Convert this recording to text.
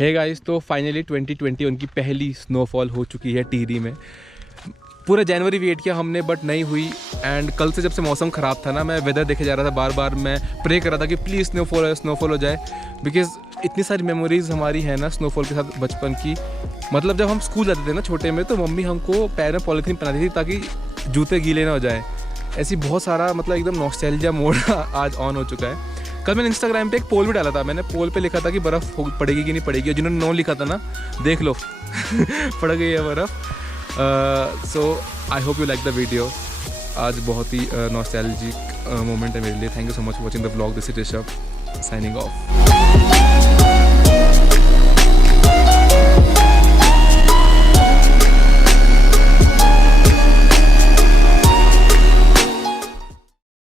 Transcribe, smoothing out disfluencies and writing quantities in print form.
Hey guys, तो finally 2021 की पहली स्नोफॉल हो चुकी है टिहरी में। पूरा जनवरी वेट किया हमने बट नहीं हुई। एंड कल से जब से मौसम ख़राब था ना, मैं वेदर देखे जा रहा था, बार बार मैं प्रे कर रहा था कि प्लीज़ स्नोफॉल हो जाए। बिकॉज़ इतनी सारी मेमोरीज़ हमारी है ना स्नोफॉल के साथ बचपन की। मतलब जब हम स्कूल जाते थे ना छोटे में, तो मम्मी हमको पैर में पॉलीथीन पहनाती थी ताकि जूते गीले ना हो जाए। ऐसी बहुत सारा मतलब एकदम नॉस्टैल्जिया मोड आज ऑन हो चुका है। कल मैंने इंस्टाग्राम पे एक पोल भी डाला था। मैंने पोल पे लिखा था कि बर्फ़ पड़ेगी कि नहीं पड़ेगी, और जिन्होंने नो लिखा था ना, देख लो पड़ गई है बर्फ़। So I hope you like the video. आज बहुत ही नॉस्टैल्जिक मोमेंट है मेरे लिए। Thank you so much for watching the vlog. This is Rishabh signing of.